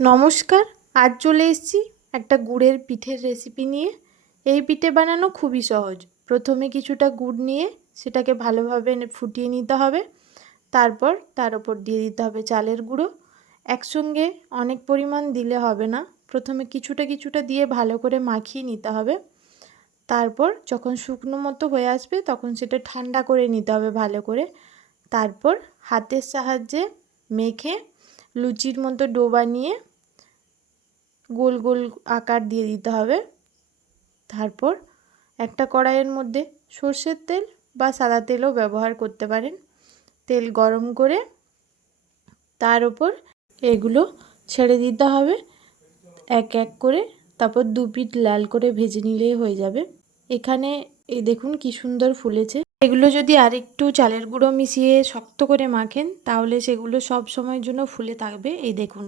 নমস্কার, আজ চলে এসেছি একটা গুড়ের পিঠের রেসিপি নিয়ে। এই পিঠে বানানো খুবই সহজ। প্রথমে কিছুটা গুড় নিয়ে সেটাকে ভালোভাবে ফুটিয়ে নিতে হবে। তারপর তার উপর দিয়ে দিতে হবে চালের গুঁড়ো। একসঙ্গে অনেক পরিমাণ দিলে হবে না, প্রথমে কিছুটা কিছুটা দিয়ে ভালো করে মাখিয়ে নিতে হবে। তারপর যখন শুকনো মতো হয়ে আসবে তখন সেটা ঠান্ডা করে নিতে হবে ভালো করে। তারপর হাতের সাহায্যে মেখে লুচির মতো ডো বানিয়ে গোল গোল আকার দিয়ে দিতে হবে। তারপর একটা কড়াইয়ের মধ্যে সর্ষের তেল বা সাদা তেলও ব্যবহার করতে পারেন। তেল গরম করে তার উপর এগুলো ছেড়ে দিতে হবে এক এক করে। তারপর দু পিঠ লাল করে ভেজে নিলেই হয়ে যাবে। এখানে এই দেখুন কি সুন্দর ফুলেছে। এগুলো যদি আরেকটু চালের গুঁড়ো মিশিয়ে শক্ত করে মাখেন তাহলে সেগুলো সব সময়ের জন্য ফুলে থাকবে। এই দেখুন